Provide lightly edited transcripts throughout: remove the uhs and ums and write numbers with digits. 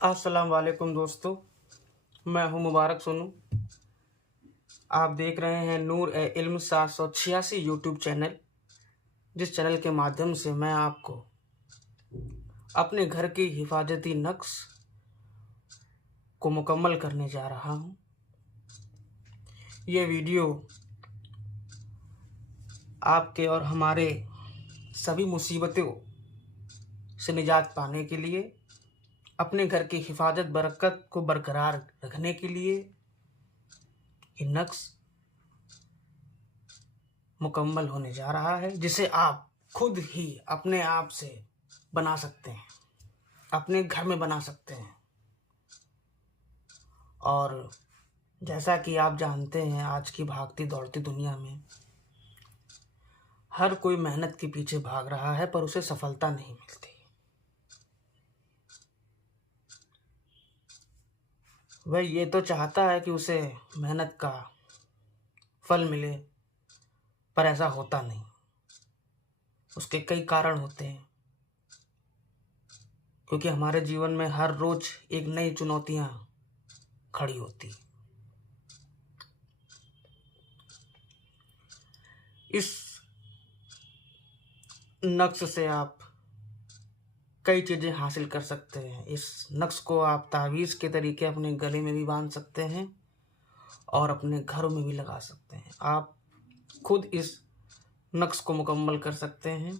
अस्सलाम वालेकुम दोस्तों, मैं हूं मुबारक सोनू। आप देख रहे हैं नूर ए इल्म 786 यूट्यूब चैनल, जिस चैनल के माध्यम से मैं आपको अपने घर की हिफाजती नक्श को मुकम्मल करने जा रहा हूं। ये वीडियो आपके और हमारे सभी मुसीबतों से निजात पाने के लिए, अपने घर की हिफाजत बरकत को बरकरार रखने के लिए ये नक्श मुकम्मल होने जा रहा है, जिसे आप खुद ही अपने आप से बना सकते हैं, अपने घर में बना सकते हैं। और जैसा कि आप जानते हैं, आज की भागती दौड़ती दुनिया में हर कोई मेहनत के पीछे भाग रहा है, पर उसे सफलता नहीं मिलती। वह ये तो चाहता है कि उसे मेहनत का फल मिले, पर ऐसा होता नहीं। उसके कई कारण होते हैं, क्योंकि हमारे जीवन में हर रोज एक नई चुनौतियां खड़ी होती। इस नक्श से आप कई चीज़ें हासिल कर सकते हैं। इस नक्श को आप तावीज़ के तरीके अपने गले में भी बांध सकते हैं और अपने घरों में भी लगा सकते हैं। आप खुद इस नक्श को मुकम्मल कर सकते हैं।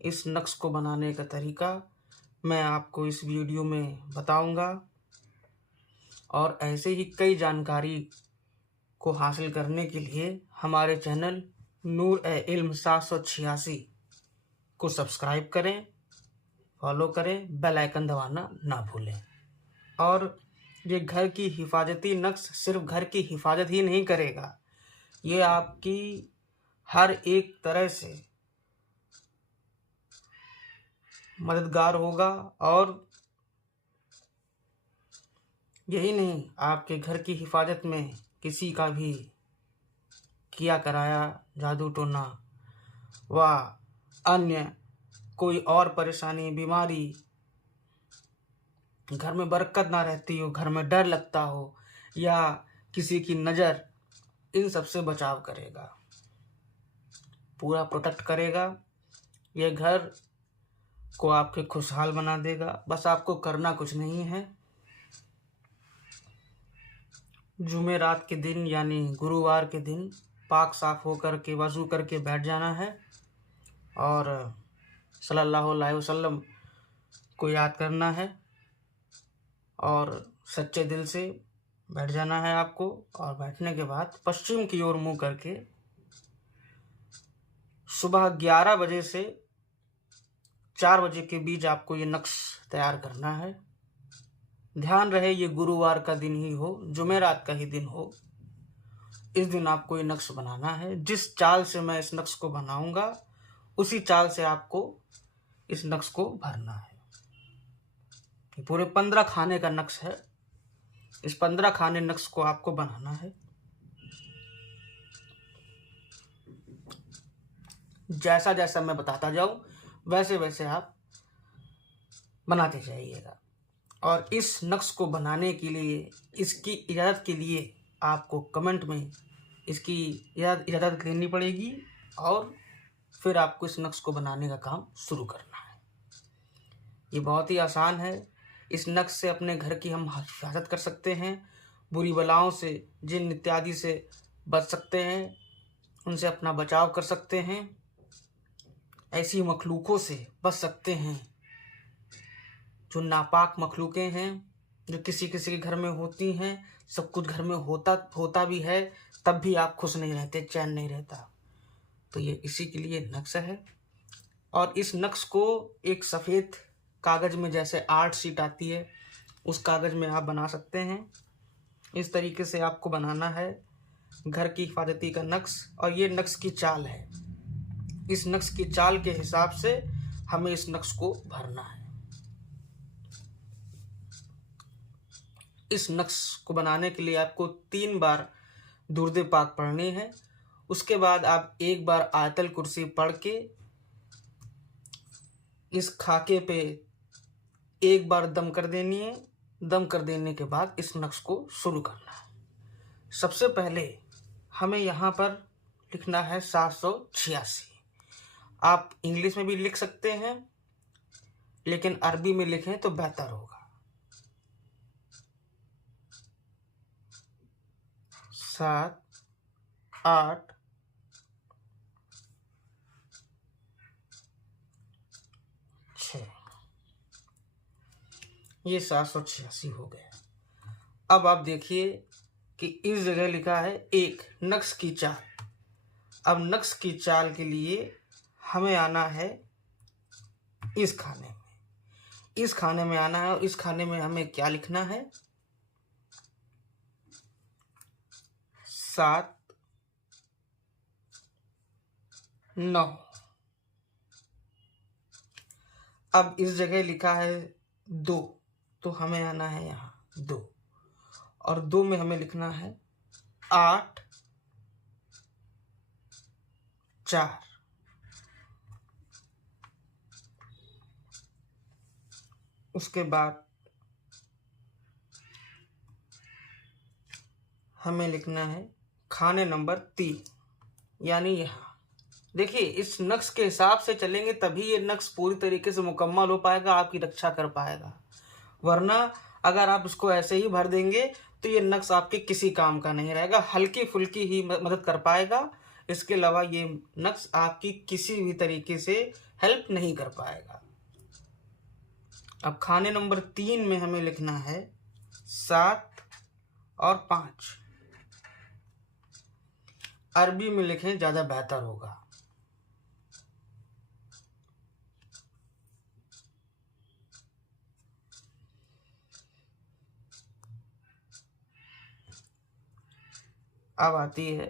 इस नक्श को बनाने का तरीका मैं आपको इस वीडियो में बताऊंगा, और ऐसे ही कई जानकारी को हासिल करने के लिए हमारे चैनल नूर ए इल्म 786 को सब्सक्राइब करें, फॉलो करें, बेल आइकन दबाना ना भूलें। और ये घर की हिफाजती नक्श सिर्फ घर की हिफाजत ही नहीं करेगा, ये आपकी हर एक तरह से मददगार होगा। और यही नहीं, आपके घर की हिफाजत में किसी का भी किया कराया जादू टोना व अन्य कोई और परेशानी, बीमारी, घर में बरकत ना रहती हो, घर में डर लगता हो, या किसी की नज़र, इन सब से बचाव करेगा, पूरा प्रोटेक्ट करेगा। यह घर को आपके खुशहाल बना देगा। बस आपको करना कुछ नहीं है। जुमेरात के दिन यानी गुरुवार के दिन पाक साफ होकर के वज़ू करके बैठ जाना है और सल्लल्लाहु अलैहि वसल्लम को याद करना है और सच्चे दिल से बैठ जाना है आपको। और बैठने के बाद पश्चिम की ओर मुंह करके सुबह 11 बजे से 4 बजे के बीच आपको ये नक्श तैयार करना है। ध्यान रहे ये गुरुवार का दिन ही हो, जुमेरात का ही दिन हो, इस दिन आपको ये नक्श बनाना है। जिस चाल से मैं इस नक्श को बनाऊंगा, उसी चाल से आपको इस नक्श को भरना है। पूरे 15 खाने का नक्श है। इस 15 खाने नक्श को आपको बनाना है। जैसा जैसा मैं बताता जाऊं, वैसे वैसे आप बनाते जाइएगा। और इस नक्श को बनाने के लिए, इसकी इजाज़त के लिए आपको कमेंट में इसकी इजाज़त लेनी पड़ेगी, और फिर आपको इस नक्श को बनाने का काम शुरू करना है। ये बहुत ही आसान है। इस नक्श से अपने घर की हम हिफाजत कर सकते हैं, बुरी बलाओं से, जिन इत्यादि से बच सकते हैं, उनसे अपना बचाव कर सकते हैं, ऐसी मखलूकों से बच सकते हैं जो नापाक मखलूकें हैं, जो किसी किसी के घर में होती हैं। सब कुछ घर में होता भी है, तब भी आप खुश नहीं रहते, चैन नहीं रहता। तो ये इसी के लिए नक्श है। और इस नक्श को एक सफ़ेद कागज़ में, जैसे आर्ट शीट आती है, उस कागज़ में आप बना सकते हैं। इस तरीके से आपको बनाना है घर की हिफाजती का नक्श। और ये नक्श की चाल है। इस नक्श की चाल के हिसाब से हमें इस नक्श को भरना है। इस नक्श को बनाने के लिए आपको 3 बार दुरूद पाक पढ़नी है। उसके बाद आप 1 बार आयतल कुर्सी पढ़ के इस खाके पे एक बार दम कर देनी है। दम कर देने के बाद इस नक्श को शुरू करना है। सबसे पहले हमें यहाँ पर लिखना है 786। आप इंग्लिश में भी लिख सकते हैं, लेकिन अरबी में लिखें तो बेहतर होगा। 7, 8, 6। ये 786 हो गया। अब आप देखिए कि इस जगह लिखा है एक नक्श की चाल। अब नक्श की चाल के लिए हमें आना है इस खाने में। इस खाने में आना है और इस खाने में हमें क्या लिखना है? 7, 9। अब इस जगह लिखा है 2, तो हमें आना है यहाँ 2, और 2 में हमें लिखना है 8, 4। उसके बाद हमें लिखना है खाने नंबर 3, यानी यहाँ। देखिए, इस नक्श के हिसाब से चलेंगे तभी ये नक्श पूरी तरीके से मुकम्मल हो पाएगा, आपकी रक्षा कर पाएगा। वरना अगर आप इसको ऐसे ही भर देंगे तो ये नक्श आपके किसी काम का नहीं रहेगा, हल्की फुल्की ही मदद कर पाएगा। इसके अलावा ये नक्श आपकी किसी भी तरीके से हेल्प नहीं कर पाएगा। अब खाने नंबर 3 में हमें लिखना है 7 और 5। अरबी में लिखें, ज़्यादा बेहतर होगा। अब आती है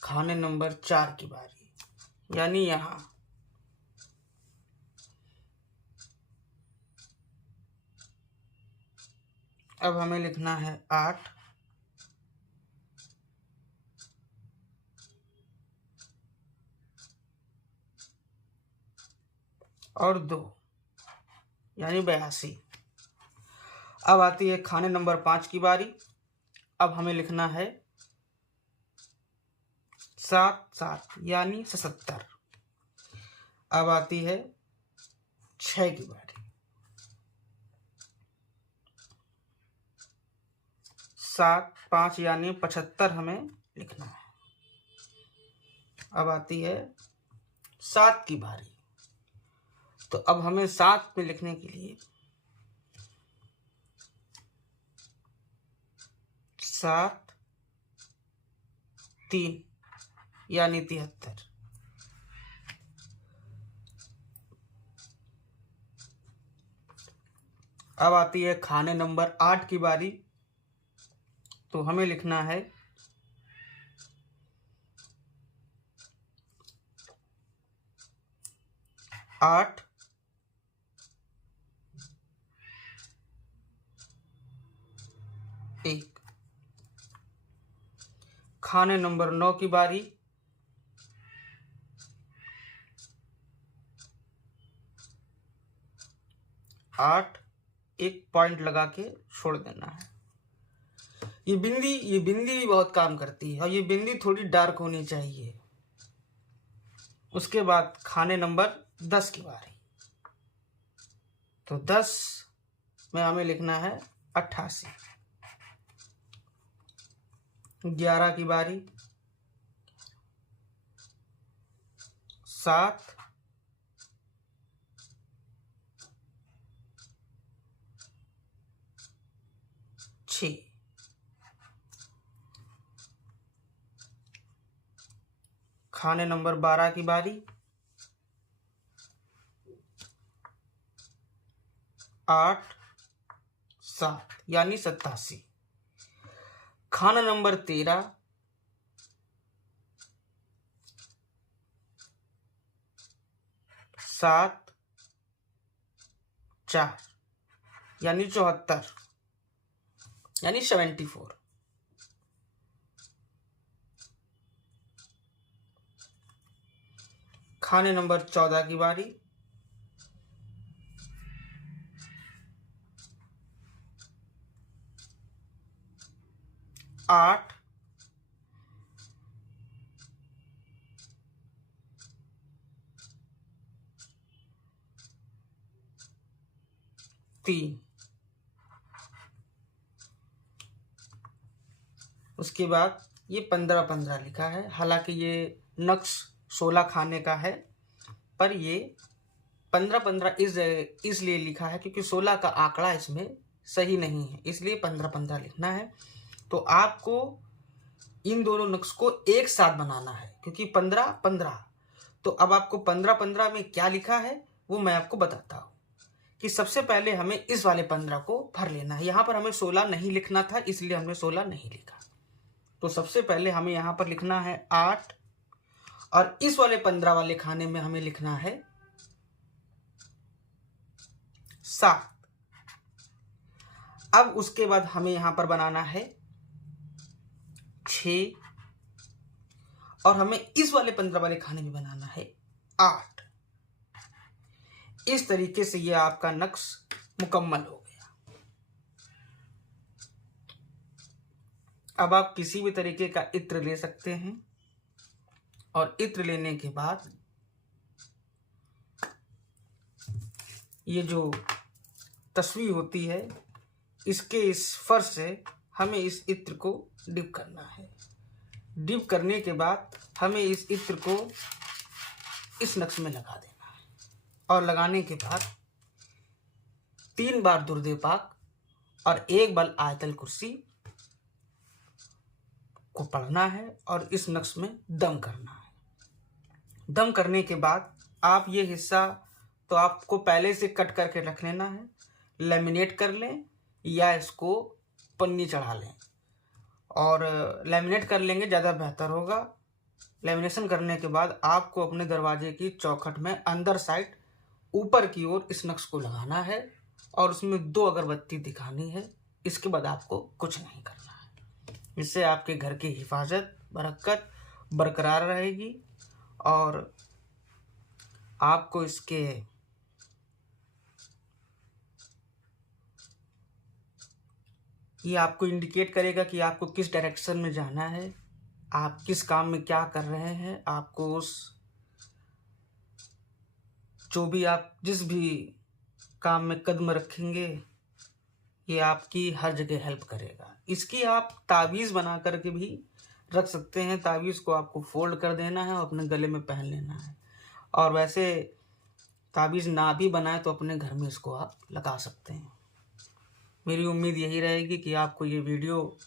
खाने नंबर 4 की बारी, यानी यहाँ। अब हमें लिखना है 8, और 2, यानी 82। अब आती है खाने नंबर 5 की बारी। अब हमें लिखना है 7, 7, यानी 77। अब आती है 6 की बारी। 7, 5, यानी 75 हमें लिखना है। अब आती है 7 की बारी। तो अब हमें 7 में लिखने के लिए 7, 3, यानी 73। अब आती है खाने नंबर 8 की बारी। तो हमें लिखना है 8, 1। खाने नंबर 9 की बारी। 8, 1 पॉइंट लगा के छोड़ देना है। ये बिंदी भी बहुत काम करती है, और ये बिंदी थोड़ी डार्क होनी चाहिए। उसके बाद खाने नंबर 10 की बारी। तो 10 में हमें लिखना है 88। 11 की बारी। 7, 6। खाने नंबर 12 की बारी। 8, 7, यानी 87। खाना नंबर 13। 7, 4, यानी 74, यानी 74। खाने नंबर 14 की बारी। 8 3। उसके बाद ये 15-15 लिखा है। हालांकि ये नक्श 16 खाने का है, पर ये 15-15 इसलिए लिखा है क्योंकि 16 का आंकड़ा इसमें सही नहीं है, इसलिए 15-15 लिखना है। तो आपको इन दोनों नक्श को एक साथ बनाना है क्योंकि 15-15। तो अब आपको 15-15 में क्या लिखा है वो मैं आपको बताता हूँ कि सबसे पहले हमें इस वाले 15 को भर लेना है। यहाँ पर हमें 16 नहीं लिखना था, इसलिए हमने 16 नहीं लिखा। तो सबसे पहले हमें यहाँ पर लिखना है 8 और इस वाले 15 वाले खाने में हमें लिखना है 7। अब उसके बाद हमें यहाँ पर बनाना है 6 और हमें इस वाले 15 वाले खाने में बनाना है 8। इस तरीके से ये आपका नक्श मुकम्मल हो गया। अब आप किसी भी तरीके का इत्र ले सकते हैं और इत्र लेने के बाद ये जो तस्वीर होती है इसके इस फर्श से हमें इस इत्र को डिप करना है। डिप करने के बाद हमें इस इत्र को इस नक्श में लगा देना है और लगाने के बाद 3 बार दुर्दे पाक और 1 बार आयतल कुर्सी को पढ़ना है और इस नक्श में दम करना है। दम करने के बाद आप ये हिस्सा तो आपको पहले से कट करके रख लेना है, लेमिनेट कर लें या इसको पन्नी चढ़ा लें। और लेमिनेट कर लेंगे ज़्यादा बेहतर होगा। लेमिनेशन करने के बाद आपको अपने दरवाजे की चौखट में अंदर साइड ऊपर की ओर इस नक्श को लगाना है और उसमें 2 अगरबत्ती दिखानी है। इसके बाद आपको कुछ नहीं करना है। इससे आपके घर की हिफाजत बरकत बरकरार रहेगी और आपको ये आपको इंडिकेट करेगा कि आपको किस डायरेक्शन में जाना है, आप किस काम में क्या कर रहे हैं। आपको उस जिस भी काम में कदम रखेंगे ये आपकी हर जगह हेल्प करेगा। इसकी आप तावीज़ बना करके भी रख सकते हैं। तावीज़ को आपको फोल्ड कर देना है और अपने गले में पहन लेना है। और वैसे तावीज़ ना भी बनाए तो अपने घर में इसको आप लगा सकते हैं। मेरी उम्मीद यही रहेगी कि आपको ये वीडियो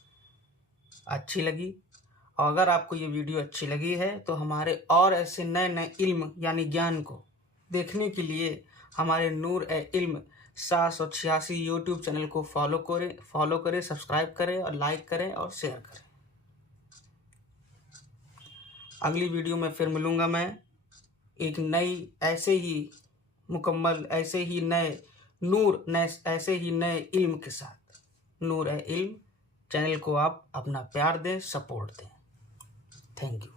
अच्छी लगी। और अगर आपको ये वीडियो अच्छी लगी है तो हमारे और ऐसे नए नए इल्म यानी ज्ञान को देखने के लिए हमारे नूर-ए-इल्म 786 यूट्यूब चैनल को फॉलो करें, सब्सक्राइब करें और लाइक करें और शेयर करें। अगली वीडियो में फिर मिलूँगा मैं एक नई ऐसे ही मुकम्मल ऐसे ही नए इल्म के साथ। नूर-ए-इल्म चैनल को आप अपना प्यार दें, सपोर्ट दें। Thank you.